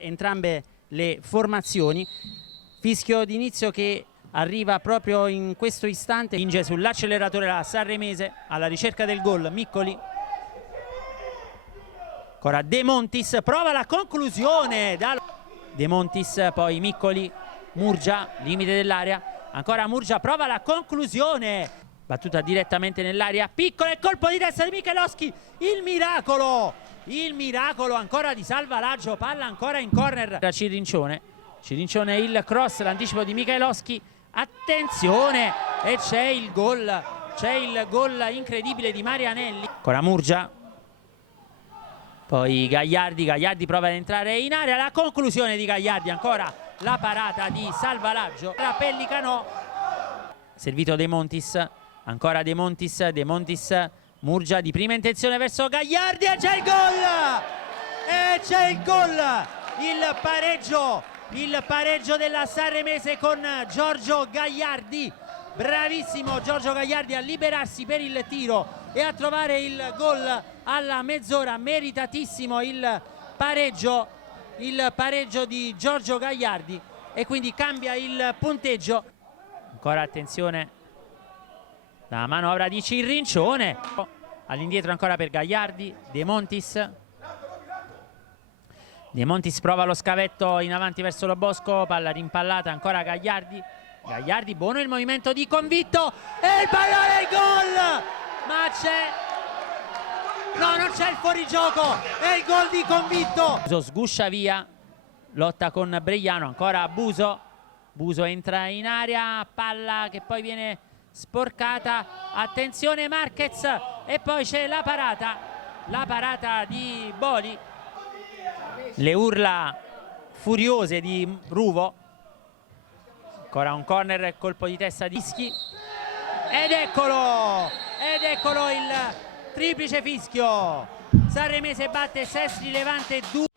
entrambe le formazioni. Fischio d'inizio che arriva proprio in questo istante, vince sull'acceleratore la Sanremese alla ricerca del gol. Miccoli, ancora De Montis, prova la conclusione De Montis, poi Miccoli, Murgia, limite dell'area, ancora Murgia, prova la conclusione, battuta direttamente nell'area, piccola e colpo di testa di Michalowski, il miracolo ancora di salvalaggio, palla ancora in corner da Cirincione, il cross, l'anticipo di Michalowski, attenzione, e c'è il gol incredibile di Marianelli, ancora Murgia, poi Gagliardi prova ad entrare in area, la conclusione di Gagliardi, ancora la parata di salvalaggio, la Pellicano, servito De Montis, ancora De Montis, Murgia di prima intenzione verso Gagliardi e c'è il gol, il pareggio della Sanremese con Giorgio Gagliardi, bravissimo Giorgio Gagliardi a liberarsi per il tiro e a trovare il gol alla mezz'ora, meritatissimo il pareggio di Giorgio Gagliardi e quindi cambia il punteggio. Ancora attenzione, la manovra di Cirincione, all'indietro ancora per Gagliardi, De Montis prova lo scavetto in avanti verso lo Bosco, palla rimpallata, ancora Gagliardi, buono il movimento di Convitto e il pallone, il gol, ma non c'è il fuorigioco, è il gol di Convitto, sguscia via, lotta con Bregliano, ancora Buso entra in area, palla che poi viene sporcata, attenzione Marquez e poi c'è la parata di Boli, le urla furiose di Ruvo, ancora un corner, colpo di testa di Ischi ed eccolo il triplice fischio, Sanremese batte Sestri Levante 2.